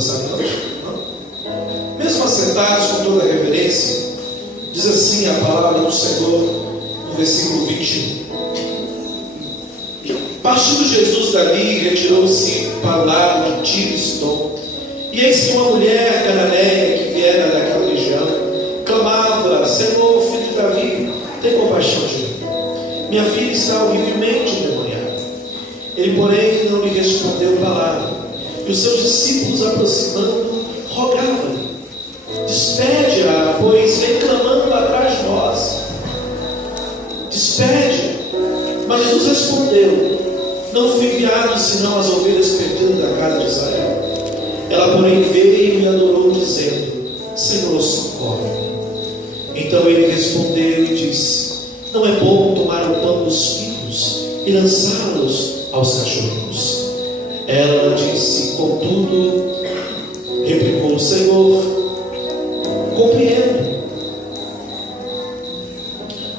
Sabe não? Mesmo assentados com toda a reverência, diz assim a palavra do Senhor no versículo 21. Partindo Jesus dali, retirou-se para o lado de Tiro e Sidom. E eis que uma mulher cananeia que viera daquela região clamava: Senhor, filho de Davi, tem compaixão de mim. Minha filha está horrivelmente endemoniada. Ele, porém, não lhe respondeu palavra. E os seus discípulos, aproximando, rogavam-lhe: despede-a, pois vem clamando atrás de nós. Despede. Mas Jesus respondeu: não fui enviado senão as ovelhas perdidas da casa de Israel. Ela, porém, veio e adorou, dizendo: Senhor, socorre-me. Então ele respondeu e disse: não é bom tomar o pão dos filhos e lançá-los aos cachorrinhos. Ela disse: contudo, replicou: Senhor, compreendo.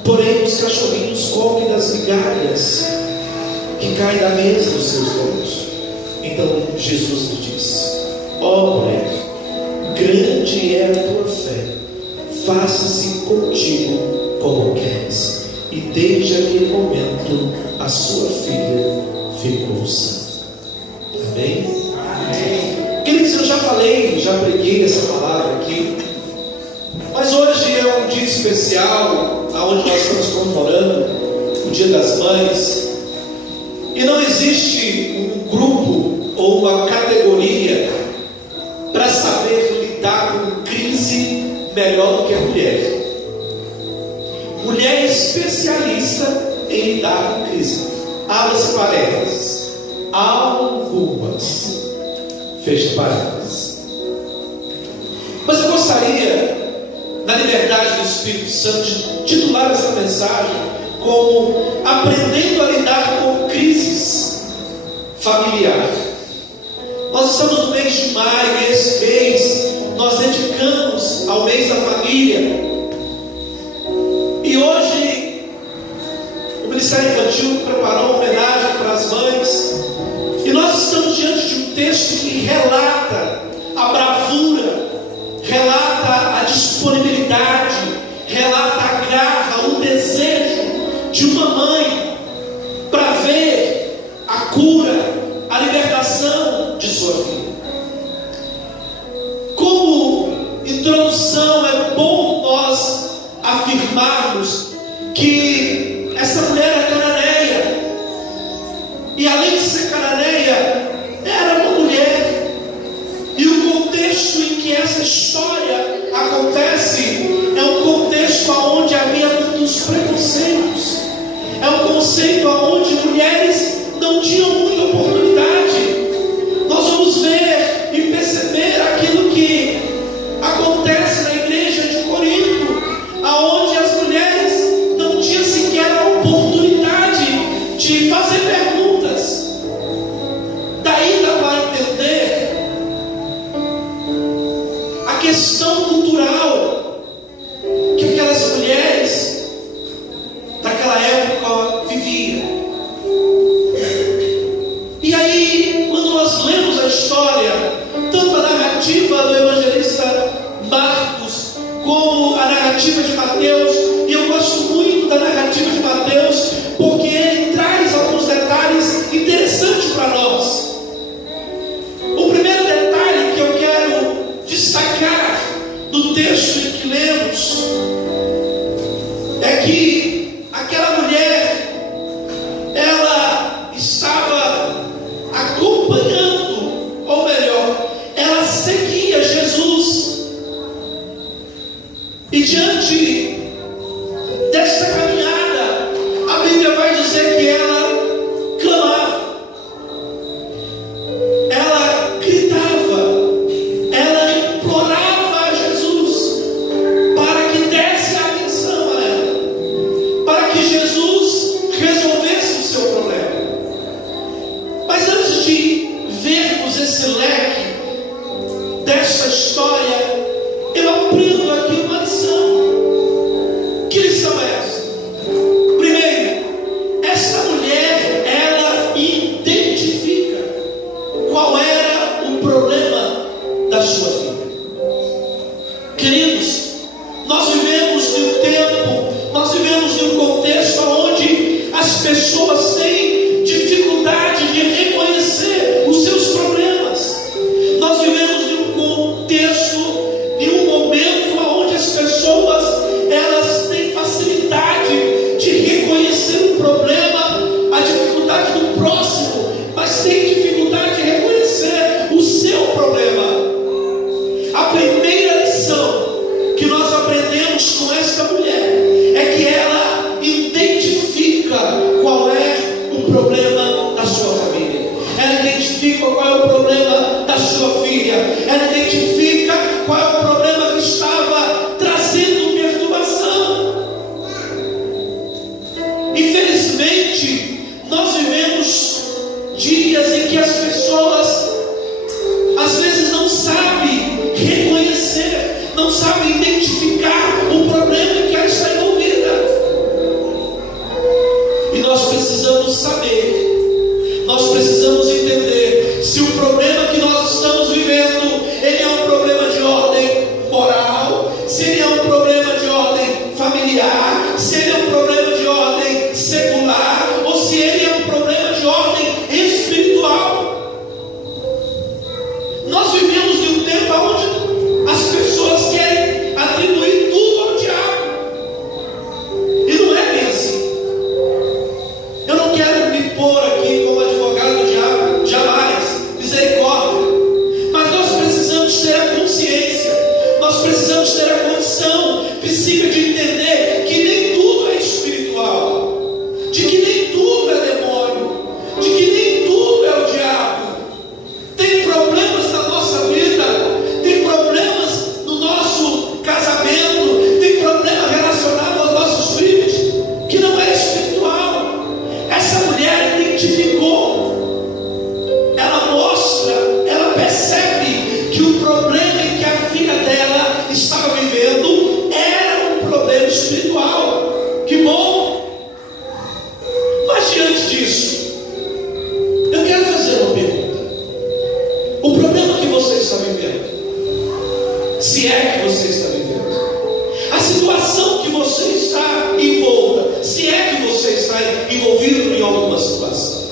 Porém, os cachorrinhos comem das migalhas que caem da mesa dos seus donos. Então Jesus lhe disse: ó mulher, grande é a tua fé, faça-se contigo como queres. E desde aquele momento a sua filha ficou sã. Amém? Amém. Queridos, eu já falei, já preguei essa palavra aqui, mas hoje é um dia especial, onde nós estamos comemorando o Dia das Mães. E não existe um grupo ou uma categoria para saber lidar com crise melhor do que a mulher. Mulher é especialista em lidar com crise. Abre-se parênteses. Algumas. Fecha parênteses. Mas eu gostaria, na liberdade do Espírito Santo, de titular essa mensagem como aprendendo a lidar com crises familiar. Nós estamos no mês de maio e esse mês nós dedicamos ao mês da família. E hoje o Ministério Infantil preparou uma homenagem para as mães. E nós estamos diante de um texto que relata a bravura, relata a disponibilidade, relata a garra, o desejo de uma mãe para ver a cura, a libertação de sua filha. Como introdução, é bom nós afirmarmos que essa mulher é cananeia, e além de ser cananeia, era uma mulher. E o contexto em que essa história acontece é um contexto onde havia muitos preconceitos, é um conceito onde mulheres não tinham muita oportunidade. Nós vamos ver e perceber aquilo que acontece na igreja de Corinto, aonde as mulheres não tinham sequer a oportunidade de fazer perguntas. Daí dá para entender a questão cultural que aquelas mulheres daquela época viviam. E aí, quando nós lemos a história, tanto a narrativa do evangelista Marcos como a narrativa de Mateus, e eu gosto muito da narrativa de Mateus porque ele traz alguns detalhes interessantes para nós. O primeiro detalhe que eu quero destacar do texto em que lemos é que aquela mulher, ela estava acompanhando, ou melhor, ela seguia Jesus. E diante desta caminhada, a Bíblia vai dizer que ela clamava, ela gritava, ela implorava a Jesus para que desse atenção a ela, para que Jesus resolvesse o seu problema. Mas antes de vermos esse leque dessa história, eu aprendo aqui uma lição. Que lição é essa? Primeiro, essa mulher, ela identifica qual era o problema esta mulher é que ela identifica qual é o problema da sua família. Ela identifica qual é o problema da sua filha. Ela identifica qual é o problema que estava trazendo perturbação. Infelizmente, nós vivemos dias em que as pessoas às vezes não sabem reconhecer, não sabem identificar o problema em que ela está envolvida. E nós precisamos saber, nós precisamos entender se o problema que nós estamos vivendo, ele é um problema de ordem moral, se ele é um problema de ordem familiar, se ele é um problema de ordem secular, ou se ele é um problema de ordem espiritual. Nós vivemos em um tempo onde as pessoas querem atribuir tudo ao diabo, e não é bem assim. Eu não quero me pôr aqui como advogado do diabo, jamais, misericórdia, mas nós precisamos ter a consciência, nós precisamos ter a condição psíquica de entender que nem tudo é espiritual, de que nem tudo é demônio, de que nem tudo é o diabo. Tem problemas na nossa vida, tem problemas no nosso casamento, tem problema relacionado aos nossos filhos, que não é espiritual. Essa mulher identificou, ela mostra, ela percebe que o problema em que a filha dela estava vivendo era um problema espiritual. Que bom! Mas diante disso, eu quero fazer uma pergunta. O problema que você está vivendo, se é que você está vivendo, a situação que você está envolta, se é que você está envolvido em alguma situação,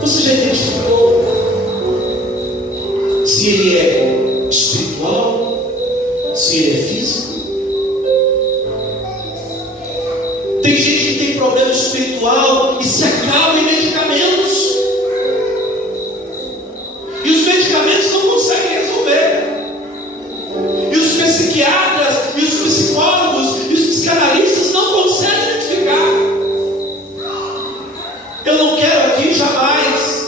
você já identificou se ele é espiritual, se ele é físico? Tem gente que tem problema espiritual e se acaba em medicamentos, e os medicamentos não conseguem resolver, e os psiquiatras, e os psicólogos, e os psicanalistas não conseguem identificar. Eu não quero aqui jamais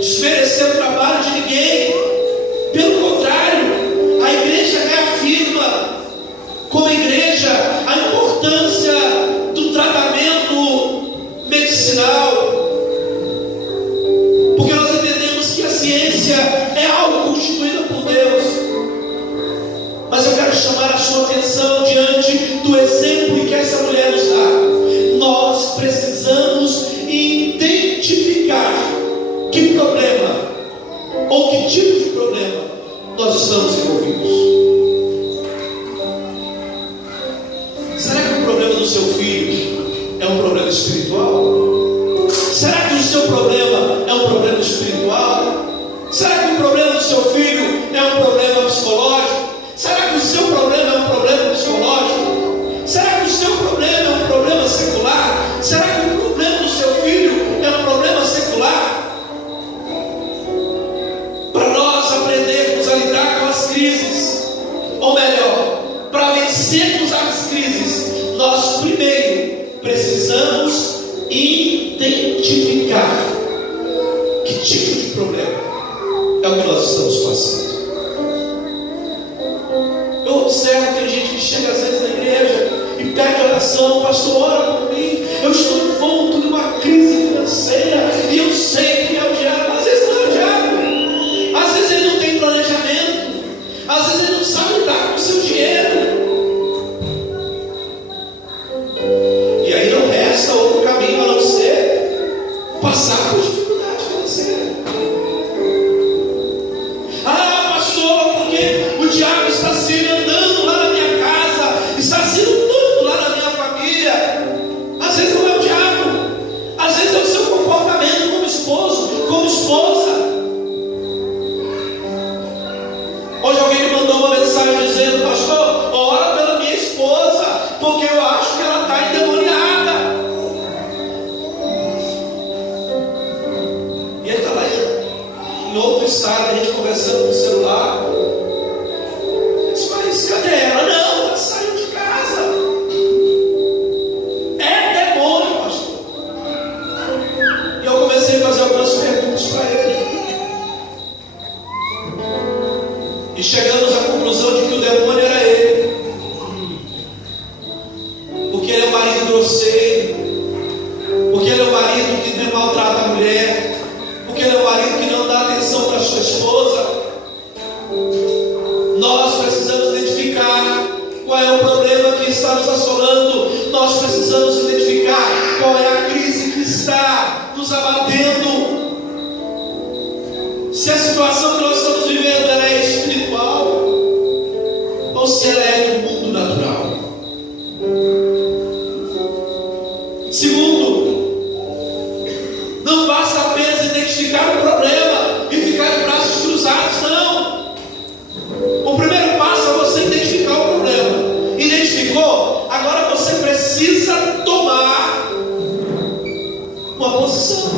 desmerecer o trabalho de ninguém, pelo contrário, a igreja reafirma, como igreja, a importância do tratamento medicinal, porque nós entendemos que a ciência é algo constituído por Deus. Mas eu quero chamar a sua atenção diante do exemplo que essa mulher nos dá. Nós precisamos identificar que problema, ou que tipo de problema nós estamos envolvidos. Será que o problema do seu filho é um problema espiritual? Será que o seu problema é um problema espiritual? Será que o problema do seu filho é um problema psicológico? Será que o seu problema é um problema psicológico? Será que o seu problema é um problema secular? Será que o problema do seu filho é um problema secular? Para nós aprendermos a lidar com as crises, ou melhor, para vencermos as crises, nós primeiro precisamos identificar que tipo de problema é o que nós estamos passando. Eu observo que tem gente que chega às vezes na igreja e pede oração: pastor, ora por mim, eu estou envolto numa crise financeira e eu sei que é o diabo. Às vezes não é o diabo, às vezes ele não tem planejamento, às vezes ele não sabe lidar com o seu dinheiro. E aí não resta outro caminho a não ser passar por dificuldade financeira. Ah, pastor, porque o diabo está se andando lá na minha casa, está se andando lá na minha família. Às vezes não é o diabo, às vezes é o seu comportamento como esposo, como esposa. Hoje alguém me mandou uma mensagem dizendo: pastor, ora pela minha esposa, porque eu acho que ela está endemoniada. E ele está lá em outro estado, a gente conversando no celular. Eu disse: mas cadê ela? Não, saiu de casa. É demônio, pastor. E eu comecei a fazer algumas perguntas para ele. E chegamos à conclusão de que o demônio era ele. Porque ele é um marido grosseiro. Porque ele é um marido que maltrata a mulher. Porque ele é um marido que não dá atenção para sua esposa. Nós precisamos identificar qual é o problema que está nos assolando. Nós precisamos identificar qual é a crise que está nos abatendo. Se a situação que nós estamos vivendo ela é espiritual ou se ela é do mundo natural. Segundo, não basta apenas identificar o problema e ficar de braços cruzados, não. O primeiro passo é você identificar o problema. Identificou? Agora você precisa tomar uma posição.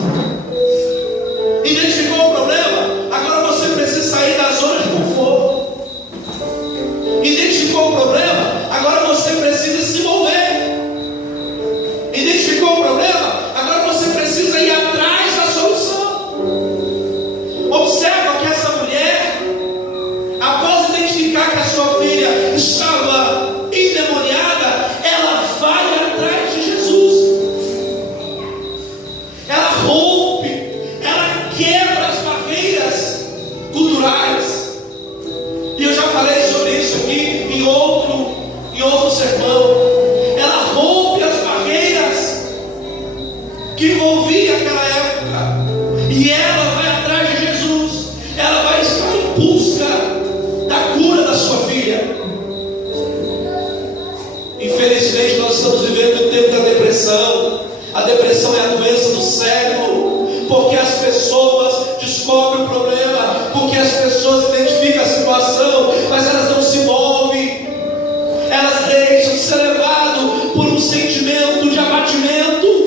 Identificou o problema? Agora você precisa sair da zona de conforto. Identificou o problema? Agora você precisa se mover. Identificou o problema? Agora você precisa ir atrás da solução. Observa que essa mulher, após identificar que a sua filha estava endemoniada, ela vai atrás de Jesus. Ela rompe, ela quebra as barreiras culturais. E eu já falei sobre isso aqui em outro sermão. Ela rompe as barreiras que envolviam aquela época. E ela vai atrás de Jesus. Ela vai estar em busca da cura da sua filha. Infelizmente nós estamos vivendo o tempo da depressão. A depressão é a doença do século. Porque as pessoas descobrem o problema, porque as pessoas identificam a situação, mas elas não se movem. Elas deixam de ser levadas por um sentimento de abatimento.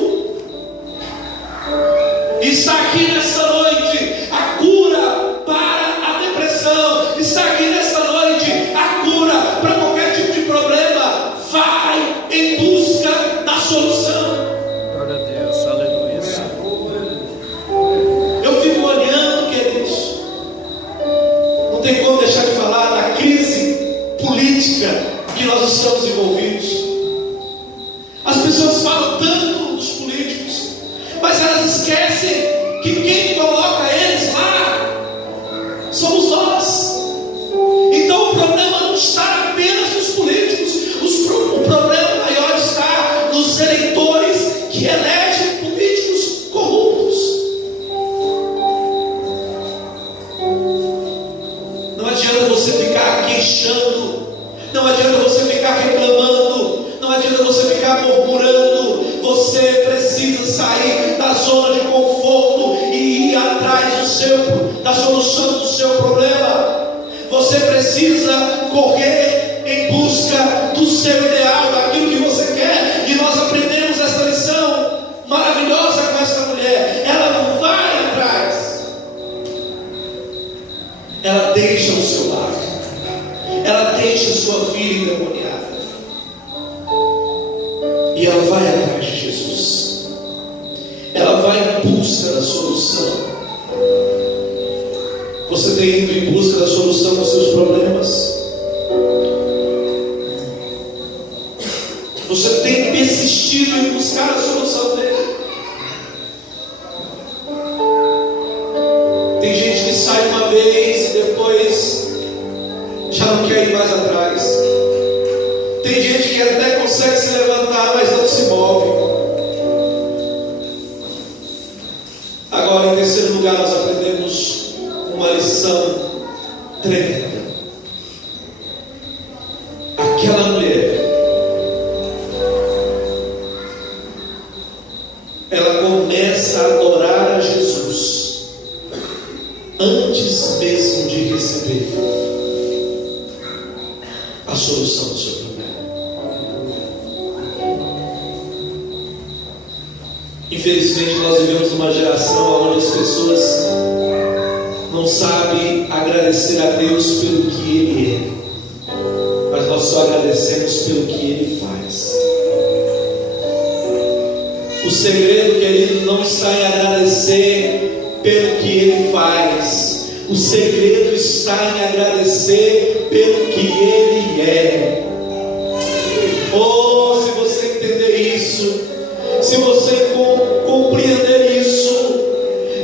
Está aqui nessa noite a cura para a depressão. Está aqui nessa noite a cura para qualquer tipo de problema. Vai em busca da solução. Glória a Deus, aleluia. Eu fico olhando, queridos. Não tem como deixar de falar da crise política que nós estamos envolvidos. As pessoas falam tanto dos políticos, mas elas esquecem que quem coloca eles lá somos nós. Então o problema não está apenas nos políticos. O problema maior está nos eleitores que elegem políticos corruptos. Não adianta você ficar queixando, não adianta você ficar reclamando, não adianta você ficar murmurando. Você precisa sair da zona de conforto e ir atrás da solução do seu problema. Você precisa correr em busca do seu ideal, daquilo que você quer. E nós aprendemos essa lição maravilhosa com essa mulher. Ela vai atrás. Ela deixa o seu lar. Ela deixa sua filha endemoniada. E ela vai atrás de Jesus. Ela vai em busca da solução. Você tem ido em busca da solução dos seus problemas? Você tem persistido em buscar a solução dele? Tem gente que sai uma vez e depois já não quer ir mais atrás. Tem gente que até consegue se levantar, mas não se move. Agora, em terceiro lugar, nós aprendemos uma lição tremenda. Aquela mulher, ela começa a adorar a Jesus antes mesmo de receber a solução do seu problema. Infelizmente nós vivemos numa geração onde as pessoas não sabem agradecer a Deus pelo que Ele é, mas nós nós só agradecemos pelo que Ele faz. O segredo, querido, não está em agradecer pelo que Ele faz. O segredo está em agradecer pelo que Ele é. Oh, se você entender isso, se você compreender isso,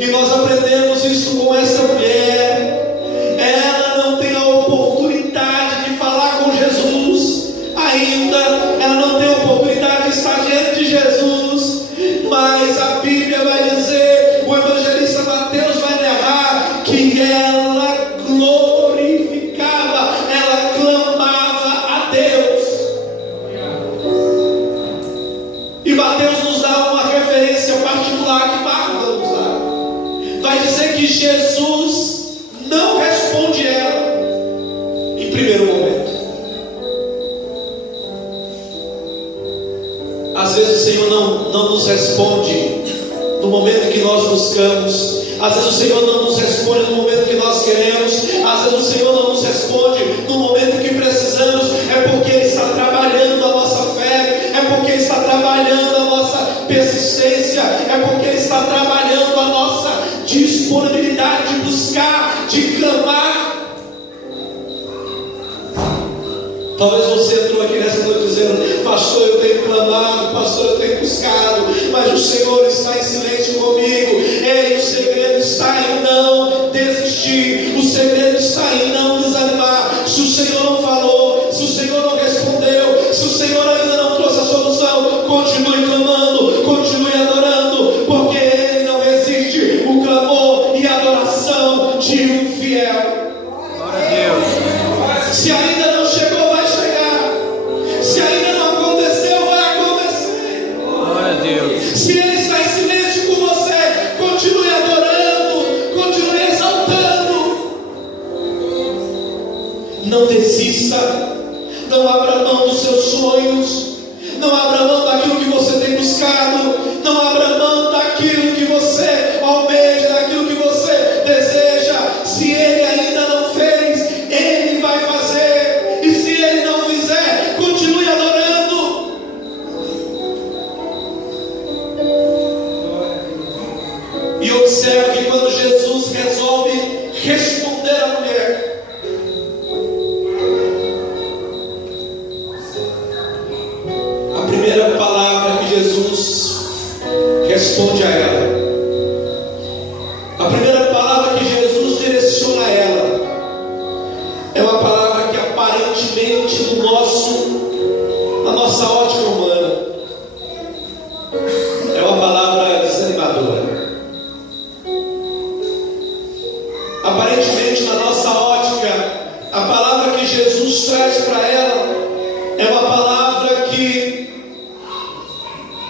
e nós aprendemos isso com essa mulher, ela não tem a oportunidade de falar com Jesus ainda, ela não tem a oportunidade de estar diante de Jesus, mas a Bíblia vai dizer, o evangelista Mateus vai narrar que ela glorificava, ela clamava a Deus. E Mateus nos dá uma referência particular que Marcos nos dá. Vai dizer que Jesus não responde ela em primeiro momento. Às vezes o Senhor não nos responde no momento que nós buscamos. Às vezes o Senhor não nos responde no momento que nós queremos. Às vezes o Senhor não nos responde no momento que precisamos. É porque Ele está trabalhando a nossa fé, é porque Ele está trabalhando a nossa persistência, é porque Ele está trabalhando a nossa disponibilidade de buscar, de clamar. Talvez você entrou aqui nessa noite dizendo: pastor, eu tenho clamado, pastor, eu tenho buscado, mas o Senhor está em silêncio comigo. Ei, o segredo está em não desistir, o segredo está em não desanimar. Se o Senhor não falou, se o Senhor não respondeu, se o Senhor ainda não trouxe a solução, continue clamando, continue adorando, porque Ele não resiste o clamor e a adoração de um fiel. Glória a Deus. Se ainda não chegou, vai chegar. Se ainda não aconteceu, vai acontecer. Glória a Deus. Se Ele está em silêncio com você, continue adorando, continue exaltando. Não desista, não abra mão dos seus sonhos, não abra mão daquilo que você tem buscado, não abra mão daquilo que você almeja, daquilo que você deseja. Se Ele ainda não fez, Ele vai fazer, e se Ele não fizer, continue adorando. E observe que quando Jesus resolve responder à mulher, a primeira palavra que Jesus responde a ela, a primeira palavra que Jesus direciona a ela, é uma palavra que aparentemente na nossa ótica humana, é uma palavra desanimadora. Aparentemente, na nossa ótica, a palavra que Jesus traz para ela é uma palavra que,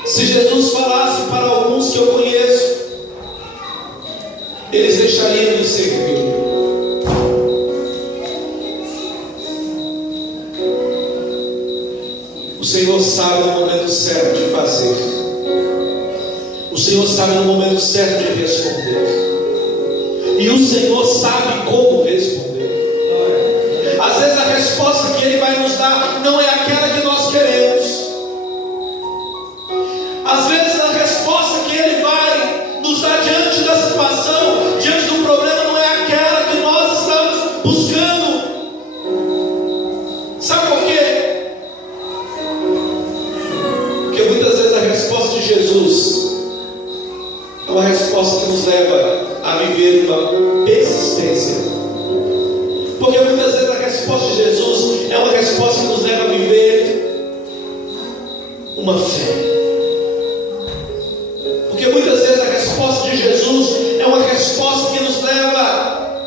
se Jesus falasse para alguns que eu conheço, eles deixariam de servir. O Senhor sabe no momento certo de fazer. O Senhor sabe no momento certo de responder. E o Senhor sabe como responder. Às vezes a resposta que Ele vai nos dar não é aquela que nós queremos. Às vezes a resposta que Ele vai nos dar diante da situação, diante do problema, não é aquela que nós estamos buscando. Sabe por quê? Porque muitas vezes a resposta de Jesus é uma resposta que nos leva a viver uma persistência. Porque muitas vezes a resposta de Jesus é uma resposta que nos leva a viver uma fé. Porque muitas vezes a resposta de Jesus é uma resposta que nos leva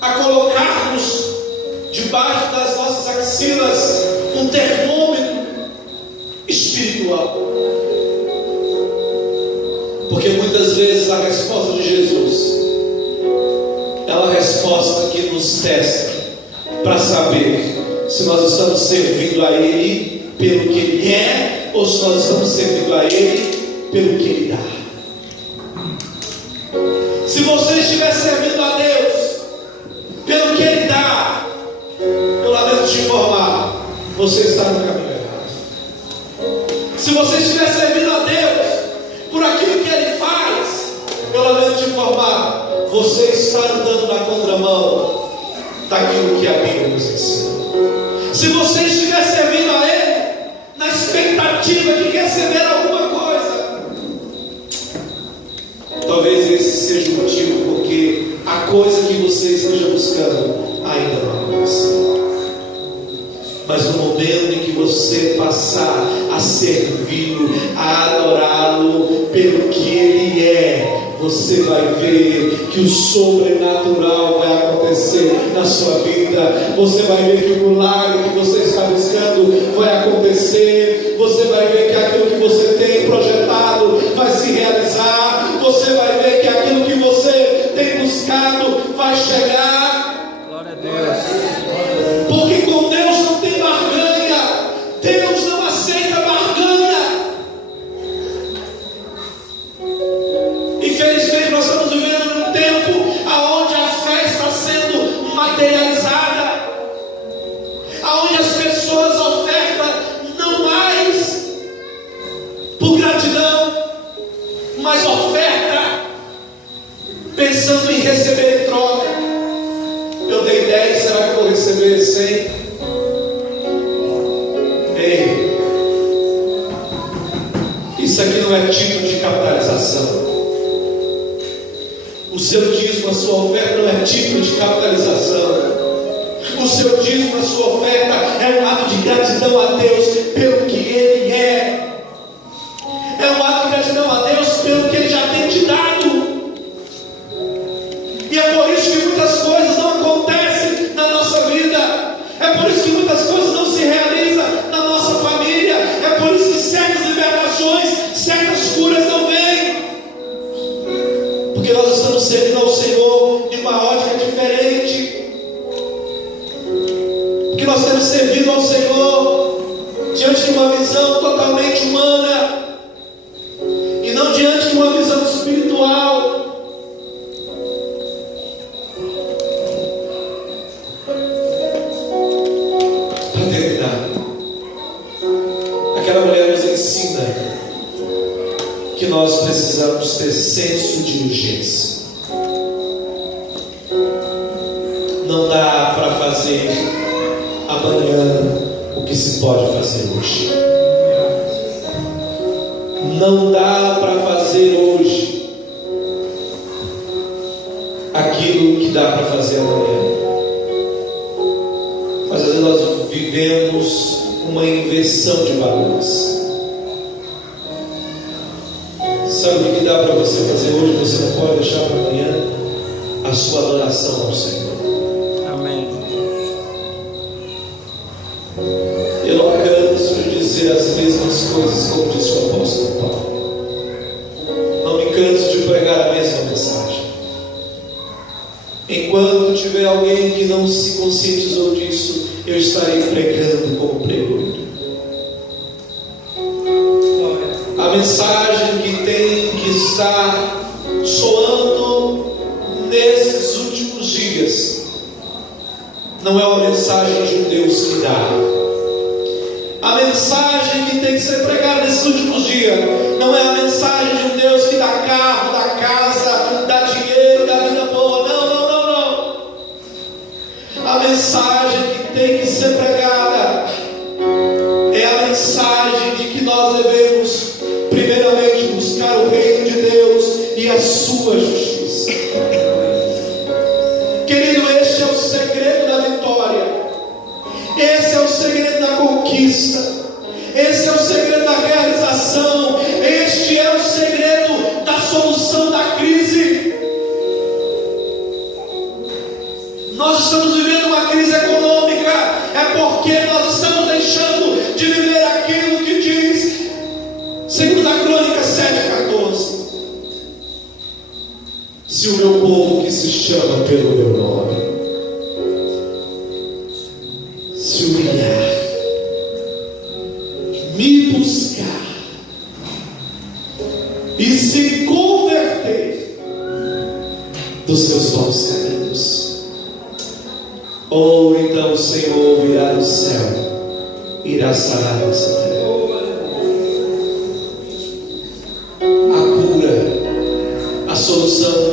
a colocarmos debaixo das nossas axilas um termômetro espiritual. Porque muitas vezes a resposta de Jesus é uma resposta que nos testa para saber se nós estamos servindo a Ele pelo que Ele é, ou se nós estamos servindo a Ele pelo que Ele dá. Se você estiver servindo a Deus pelo que Ele dá, eu lamento te informar, você está no caminho errado. Se você estiver servindo a Deus por aquilo que Ele faz, eu lamento te informar, você está andando na contramão daquilo que a Bíblia nos ensina. Se você estiver servindo a Ele na expectativa de receber alguma coisa, talvez esse seja o motivo porque a coisa que você esteja buscando ainda não aconteceu. Mas no momento em que você passar a servi-lo, a adorá-lo pelo que Ele é, você vai ver que o sobrenatural vai acontecer na sua vida. Você vai ver que o milagre que você está buscando vai acontecer. Você vai ver que aquilo que você tem projetado vai se realizar. Você vai ver que aquilo que você tem buscado vai chegar. Glória a Deus. Porque com Deus não tem barganha. Deus não aceita barganha. Infelizmente nós estamos vivendo num tempo onde a fé está sendo materializada, onde as pessoas ofertam não mais por gratidão, mas oferta pensando em receber em troca. Eu dei 10, será que eu vou receber 100? Ei, isso aqui não é tipo de capitalização. O seu dízimo, a sua oferta não é título de capitalização. O seu dízimo, a sua oferta é um ato de gratidão a Deus pelo que Ele é. É um ato de gratidão a Deus pelo que Ele já tem te dado. E é por isso que muitas coisas não acontecem na nossa vida. É por isso que muitas coisas não se realizam na nossa família. É por isso que certas libertações, certas curas não vêm. Porque nós estamos servindo ao Senhor de uma ótica diferente. Porque nós temos servido ao Senhor diante de uma visão totalmente humana e não diante de uma visão espiritual. Para terminar, aquela mulher nos ensina que nós precisamos ter senso de urgência. Não dá para fazer amanhã o que se pode fazer hoje. Não dá para fazer hoje aquilo que dá para fazer amanhã. Mas às vezes nós vivemos uma inversão de valores. Sabe o que dá para você fazer hoje? Você não pode deixar para amanhã a sua adoração ao Senhor. Amém. Eu não canso de dizer as mesmas coisas, como disse o apóstolo Paulo. Não me canso de pregar a mesma mensagem. Enquanto tiver alguém que não se conscientizou disso, eu estarei pregando como prego. A mensagem que tem que estar soando nesses últimos dias não é uma mensagem de um Deus que dá. A mensagem que tem que ser pregada nesses últimos dias não é a mensagem de um Deus que dá carro, dá casa, dá dinheiro, dá vida boa. Não, não, não, não. A mensagem que tem que ser pregada é a mensagem de que nós devemos primeiramente buscar o reino de Deus e a sua justiça. Querido, este é o segredo da vitória. Esse é o segredo da conquista. Esse é o segredo da realização. Este é o segredo da solução da crise. Nós estamos vivendo uma crise econômica. É porque nós estamos deixando de viver aquilo que diz segundo a Crônica 7,14. Se o meu povo que se chama pelo meu nome se humilhar, me buscar e se converter dos seus maus caminhos, ou então o Senhor ouvirá do céu irá sarar essa terra. A cura, a solução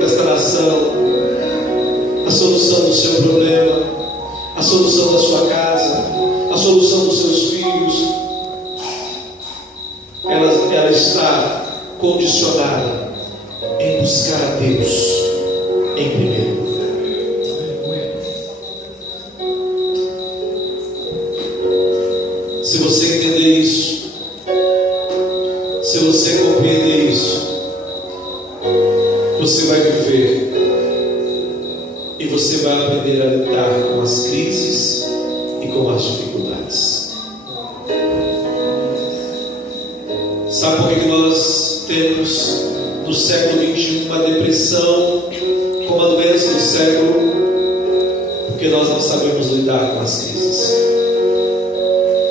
desta nação, a solução do seu problema, a solução da sua casa, a solução dos seus filhos, ela está condicionada em buscar a Deus em primeiro lugar. Se você entender isso, se você compreender isso, você vai viver e você vai aprender a lidar com as crises e com as dificuldades. Sabe por que nós temos no século XXI uma depressão como a doença do século? Porque nós não sabemos lidar com as crises.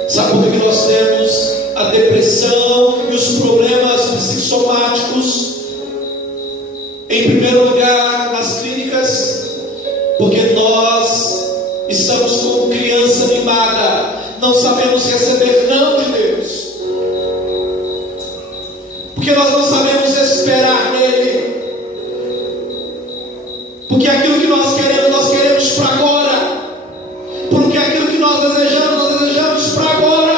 Sabe por que nós temos a depressão e os problemas psicossomáticos em primeiro lugar nas clínicas? Porque nós estamos como criança mimada, não sabemos receber não de Deus, porque nós não sabemos esperar nele, porque aquilo que nós queremos para agora, porque aquilo que nós desejamos para agora,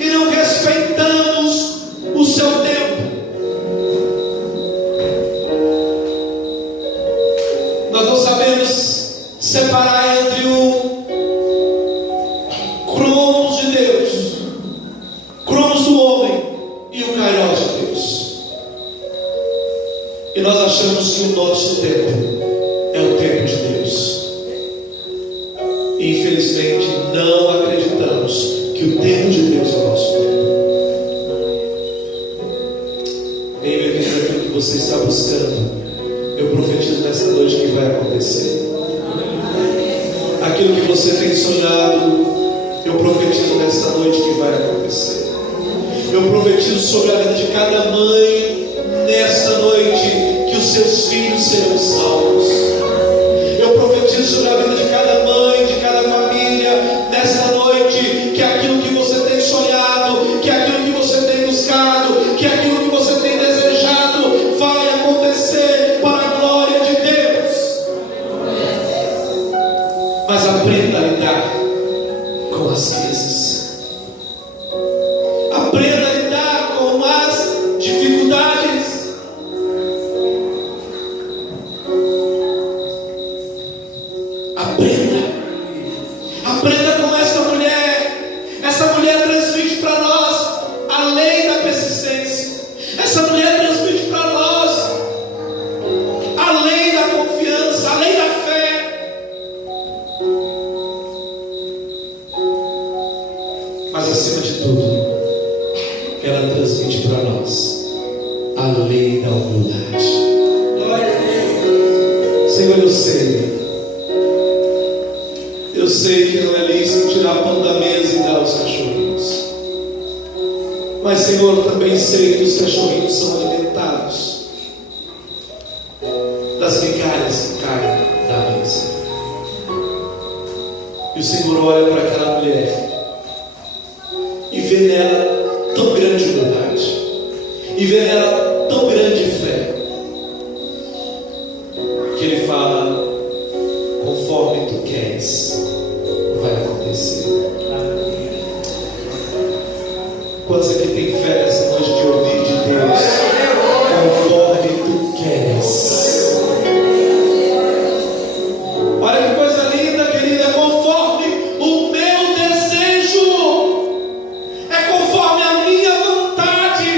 e não respeitamos o seu tempo. Nós não sabemos separar entre o cronos de Deus, cronos do homem, e o kairos de Deus. E nós achamos que o nosso tempo é o tempo de Deus. E infelizmente não acreditamos que o tempo de Deus é o nosso tempo. Em meu Deus, aquilo que você está buscando, eu profetizo nessa noite que vai acontecer. Aquilo que você tem sonhado, eu profetizo nessa noite que vai acontecer. Eu profetizo sobre a vida de cada mãe nesta noite que os seus filhos serão salvos. Eu profetizo sobre a vida de cada mãe, de cada família nesta noite, que aquilo que você tem sonhado, que aquilo que você tem buscado, que aquilo que você tem desejado vai acontecer para a glória de Deus. Mas aprenda a lidar com as crises. Aprenda a lidar com as dificuldades. Aprenda com essa mulher. Essa mulher transmite para nós a lei da persistência. Essa mulher transmite para nós a lei da confiança, a lei da fé. Mas acima de tudo, ela transmite para nós a lei da humildade. Senhor, eu sei que não é lícito tirar pão da mesa e dar aos cachorrinhos, mas Senhor, eu também sei que os cachorrinhos são alimentados das migalhas que caem da mesa. E o Senhor olha para aquela mulher e vê nela tão grande humildade, e vê nela tão grande fé, que Ele fala: conforme tu queres, vai acontecer. Quantos aqui tem fé nessa noite de ouvir de Deus? Conforme tu queres. Olha que coisa linda, querida. Conforme o meu desejo, é conforme a minha vontade.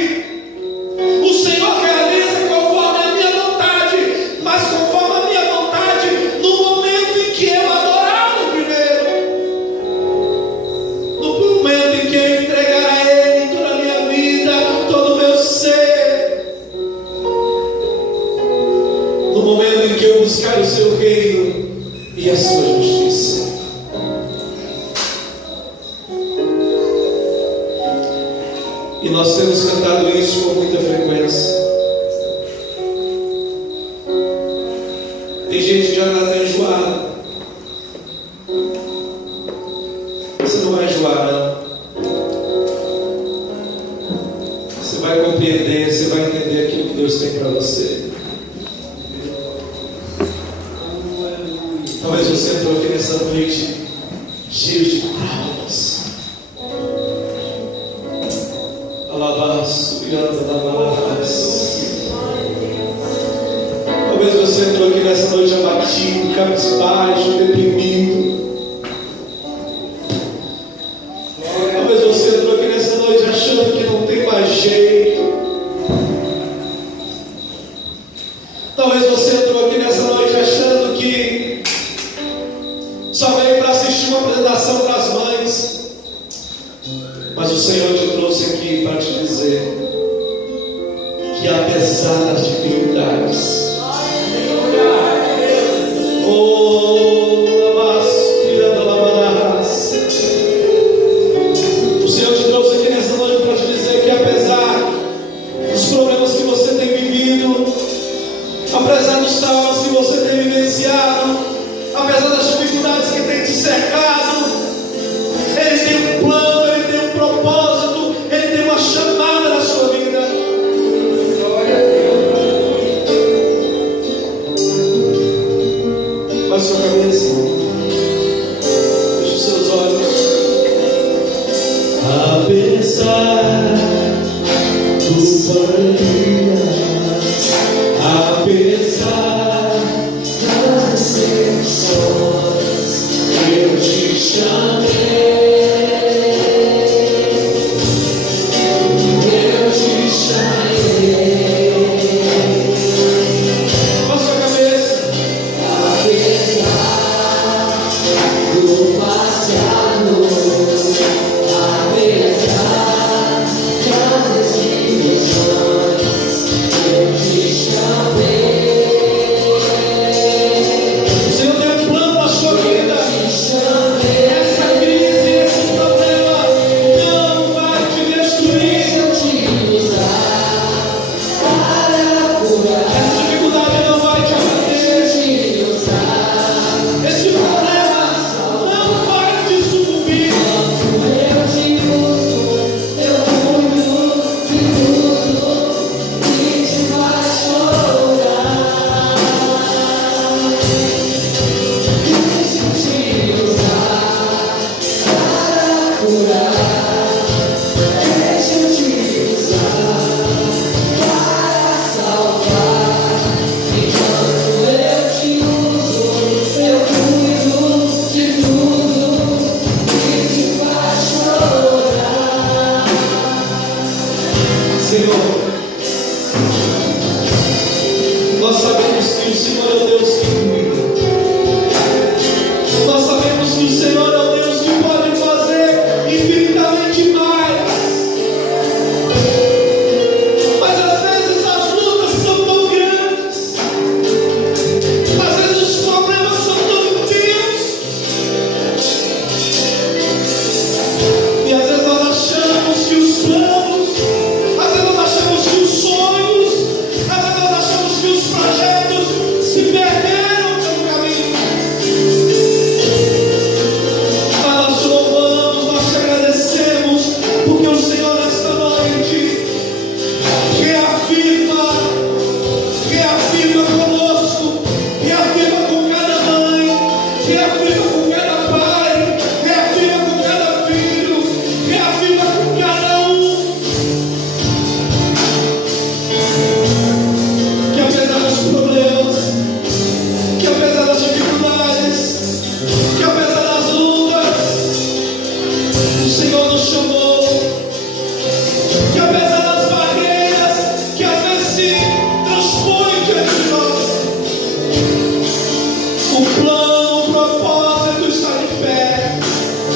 O Senhor realiza conforme a minha vontade, mas conforme a minha vontade no momento em que eu adorá-lo primeiro, no momento em que eu entregar a Ele toda a minha vida, todo o meu ser, no momento em que eu buscar o seu reino e a sua justiça. E nós temos cantado isso com muita frequência. Tem gente que já está enjoada. tem para você. Talvez você entrou aqui nessa noite cheio de traumas. Alabaço, talvez você entrou aqui nessa noite abatido, cabisbaixo, deprimido. Talvez você entrou aqui nessa noite achando que não tem mais jeito. Talvez você entrou aqui nessa noite achando que só veio para assistir uma apresentação para as mães. Mas o Senhor te trouxe aqui para te dizer que apesar das dificuldades, o Senhor te trouxe aqui nessa noite para te dizer que apesar dos problemas que você tem vivido, apesar dos traumas que você tem vivenciado, apesar das dificuldades que tem te cercado, Ele tem um plano, Ele tem um propósito, Ele tem uma chamada na sua vida. Glória a Deus. Baixe sua cabeça, feche os seus olhos. Apesar do